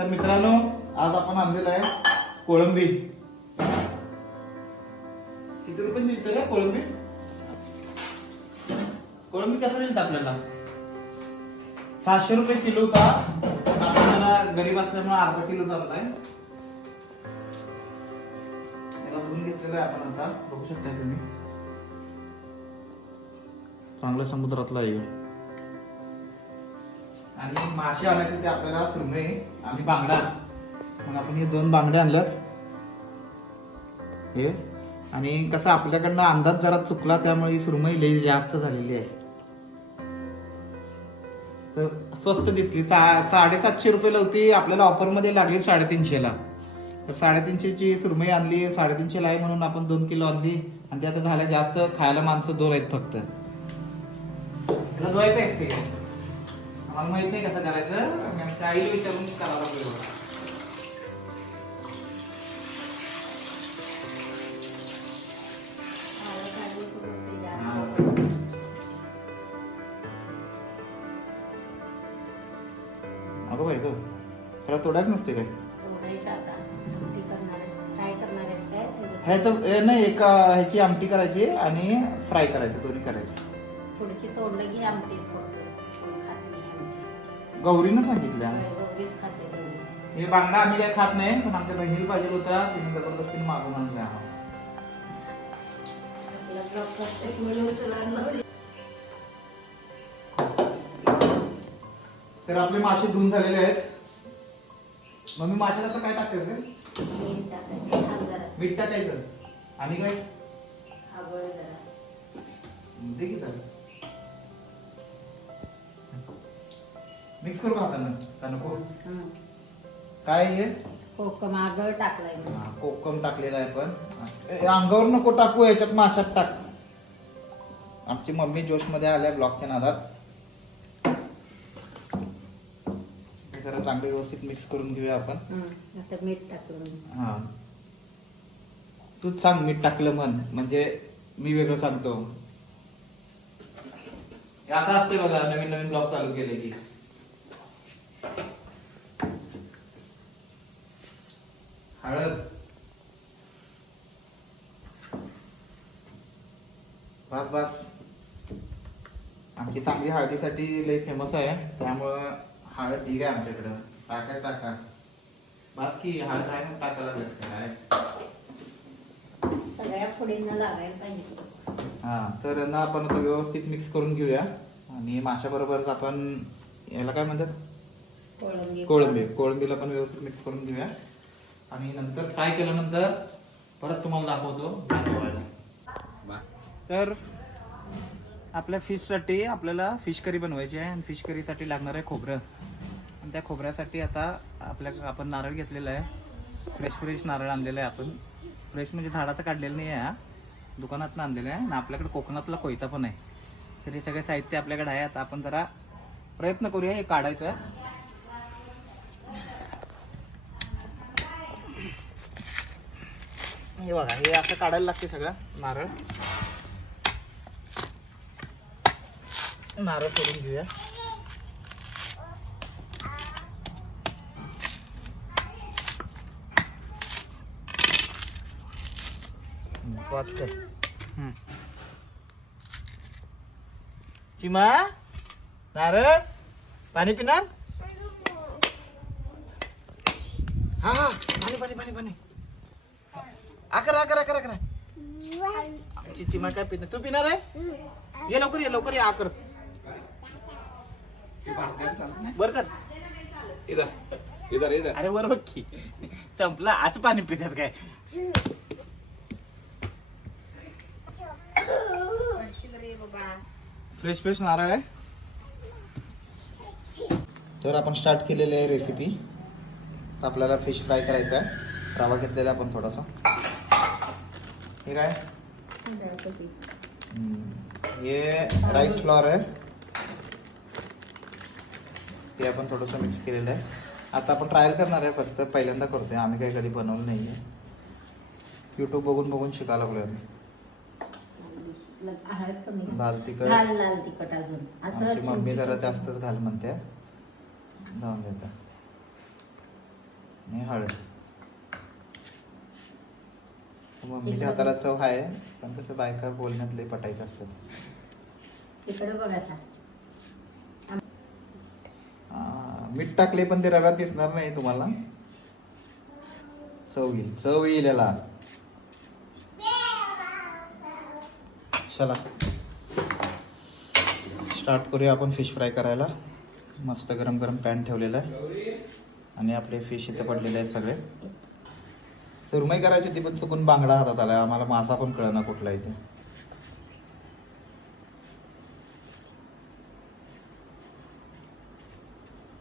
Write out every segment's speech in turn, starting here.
तर मित्रांनो आज आपण आणलेलं आहे कोळंबी. किती रुपये दिसतं रे कोळंबी? कोळंबी कसं दिलं आपल्याला? 700 रुपये किलो का? आपल्याला गरीब असल्यामुळे अर्धा किलो चालत आहे. याला धुवून घेतलेलं आहे आपण आता, बघू शकता तुम्ही. चांगलं समुद्रातला आहे आणि मासे आणायचे ते आपल्याला सुरमई आणि बांगडा. मग आपण हे 2 बांगडे आणल्यात हे. आणि कसं आपल्याकडनं अंदाज जरा चुकला त्यामुळे ही सुरमई लई जास्त झालेली आहे. स्वस्त दिसली. 750 रुपये होती, आपल्याला ऑफर मध्ये लागली 350 ला. तर 350 ची सुरमई आणली. 350 ला आहे म्हणून आपण 2 किलो आणली. आणि ते आता झालं जास्त, खायला माणसं 2 आहेत फक्त. त्याला धुवायचं आहे ते, आम्हाला माहित नाही कसं करायचं. आमच्या आईला विचारून करावं लागेल. अगं बाई गं, त्याला तोडायच नसते काय? ह्याचं नाही, एका ह्याची आमटी करायची आणि फ्राय करायचं, दोन्ही करायचे. थोडीशी तोडलं की आमटी. गौरीनं सांगितलं. गौरीच खाते तेवढी. हे बांगडा आम्ही काय खात नाही, पण आमच्या बहिणीला पाहिजे होता, तिने जबरदस्तीने मागून आणला. तर आपले मासे धुवून झालेले आहेत. मग मी माशाला असं काय टाकायचं? मीठ टाकायचं आणि काय दे की झालं. मिक्स करू का हातानं? नको. काय हे कोकम आगळ टाकलाय. कोकम टाकलेला आहे. पण अंगावर नको टाकू, याच्यात माशात टाक. आमची मम्मी जोश मध्ये आल्या ब्लॉकच्या नादात. हे जरा चांगले व्यवस्थित मिक्स करून घेऊया आपण. आता मीठ टाकलं. हा, तूच सांग मीठ टाकलं म्हणजे मी वेगळं सांगतो. आता असते बघा, नवीन नवीन ब्लॉग चालू केले की. हळद, बस बस. आमची सांगली हळदीसाठी लई फेमस आहे, त्यामुळं हळद ठीक आहे आमच्याकडं. टाका बस की. हळद आहे मग टाकायला काय. सगळ्या फोडींना लागायला पाहिजे. हा, तर ना आपण आता व्यवस्थित मिक्स करून घेऊया. आणि माशाबरोबरच आपण याला काय म्हणतात, कोळंबीला पण व्यवस्थित मिक्स करून घेऊया. आणि नंतर फ्राय केल्यानंतर परत तुम्हाला दाखवतो. तर आपल्या फिशसाठी आपल्याला फिश करी बनवायची आहे. आणि फिश करीसाठी लागणार आहे खोबरं. आणि त्या खोबऱ्यासाठी आता आपण नारळ घेतलेला आहे. फ्रेश नारळ आणलेला आहे आपण. फ्रेश म्हणजे झाडाचं काढलेलं नाही आहे, दुकानातनं आणलेलं आहे. आणि आपल्याकडे कोकणातला कोयता पण आहे. तर हे सगळे साहित्य आपल्याकडे आहे. आता आपण जरा प्रयत्न करूया हे काढायचं. हे बघा, हे असं काढायला लागते सगळं. नारळ सोडून घेऊया. चिमा, नारळ पाणी पिणार? हा हा, पाणी. आकर. आमची चिमा काय पिणार? तू पिणार आहे? ये लवकर ये आकर. बर तर इधर. अरे वर बघ की, संपला. असं पाणी पितात काय? फ्रेश नारळ आहे. तर आपण स्टार्ट केलेली आहे रेसिपी. आपल्याला फिश फ्राय करायचा आहे. रवा घेतलेला आपण थोडासा. हे काय? हे राईस फ्लॉर आहे, ते आपण थोडंसं मिक्स केलेलं आहे. आता आपण ट्रायल करणार आहे, फक्त पहिल्यांदा करतोय. आम्ही काही कधी बनवलं नाही आहे. यूट्यूब बघून शिकायला लागलोय आम्ही. लाल तिखट अजून असं मम्मी जरा जास्तच घाल म्हणते. जाऊन देता आणि हळद. मम्मीच्या हाताला चव आहे, पण कसं बायका बोलण्यात लई पटायचं असतं. तिकडे बघायचा. मीठ टाकले पण ते रव्यात दिसणार नाही तुम्हाला. चव येईल याला. चला स्टार्ट करूया आपण फिश फ्राय करायला. मस्त गरम गरम पॅन ठेवलेला आहे आणि आपले फिश इथे पडलेले आहेत सगळे. सुरमई करायची होती पण चुकून बांगडा हातात आला. आम्हाला मासा पण कळना कुठला इथे.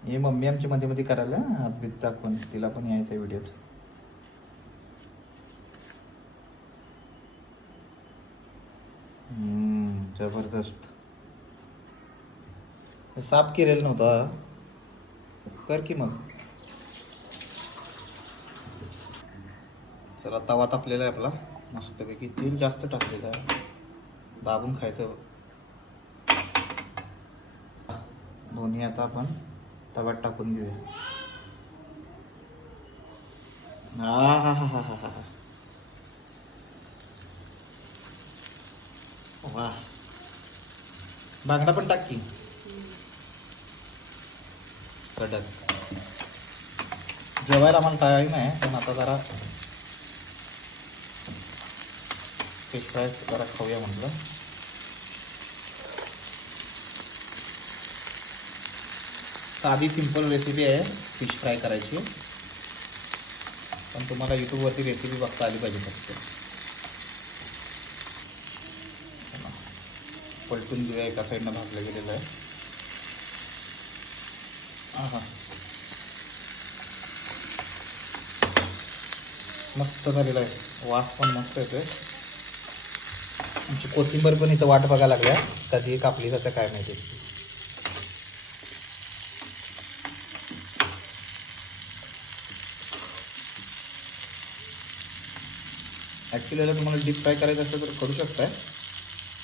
हे मम्मी आमची मध्ये मध्ये करायला हातबीत दाखवून, तिला पण यायचं व्हिडिओत. जबरदस्त. साफ केलेलं नव्हतं. कर की मग. चला तवा तापलेला आहे आपला मस्तपैकी. तेल जास्त टाकलेलं आहे, दाबून खायचं. दोन्ही आता आपण तव्यात टाकून घेऊया. हा. वा, बांगडा पण टाक की. कडक. जेवायला आम्हाला टाईम आहे, पण आता जरा फिश फ्राय जरा खाऊया म्हटलं. साधी सिंपल रेसिपी आहे फिश फ्राय करायची, पण तुम्हाला यूट्यूबवरती रेसिपी बघता आली पाहिजे फक्त. पलटून घेऊया. एका साईडनं भाजलं गेलेलं आहे. हा, मस्त झालेलं आहे. वास पण मस्त येतोय. आमची कोथिंबीर पण इथं वाट बघायला लागल्या, कधी कापली जातं काय माहिती. ॲक्च्युली याला तुम्हाला डीप फ्राय करायचं असलं तर करू शकताय,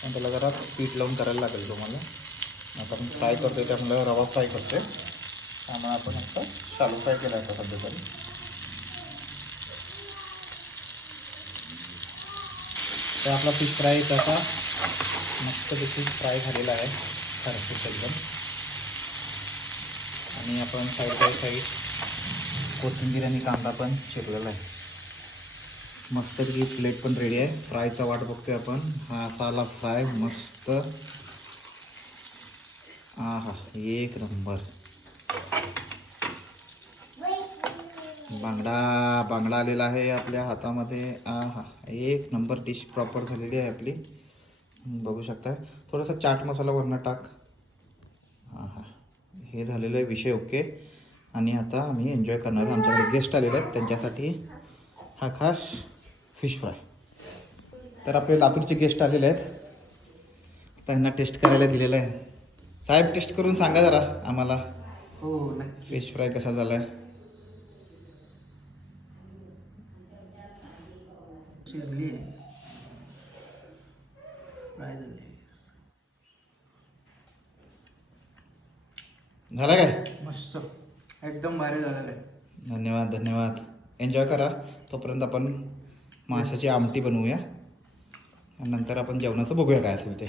पण त्याला जरा पीठ लावून करायला लागेल तुम्हाला. आता आपण फ्राय करतोय त्यामुळे रवा फ्राय करतोय, त्यामुळे आपण आता शालो फ्राय केला आहे सध्या तरी. तर आपला फिश फ्राय तसा मस्तपैकी फ्राय झालेला आहे खरपूस एकदम. आणि आपण साईड बाय साईड कोथिंबीर आणि कांदा पण चिरलेला आहे. मस्तपैकी प्लेट पण रेडी आहे. फ्रायचा वाट बघतोय आपण. हा साला फ्राय मस्त. हा, एक नंबर. बांगडा आलेला आहे आपल्या हातामध्ये. एक नंबर डिश प्रॉपर झालेली आहे आपली. बघू शकता. थोडासा चाट मसाला वरनं टाक. हे झालेलं आहे विषय ओके. आणि आता आम्ही एन्जॉय करणार. आमच्याकडे गेस्ट आलेले आहेत, त्यांच्यासाठी हा खास फिश फ्राय. तर आपले लातूरचे गेस्ट आलेले आहेत, त्यांना टेस्ट करायला दिलेलं आहे. साहेब टेस्ट करून सांगा जरा आम्हाला. हो नक्की. फिश फ्राय कसा झाला आहे. शिजली आहे, फ्राय झाली. झाला काय? मस्त, एकदम भारी झालेलं आहे. धन्यवाद. एन्जॉय करा. तोपर्यंत आपण माशाची आमटी बनवूया, नंतर आपण जेवणाचं बघूया काय असेल ते.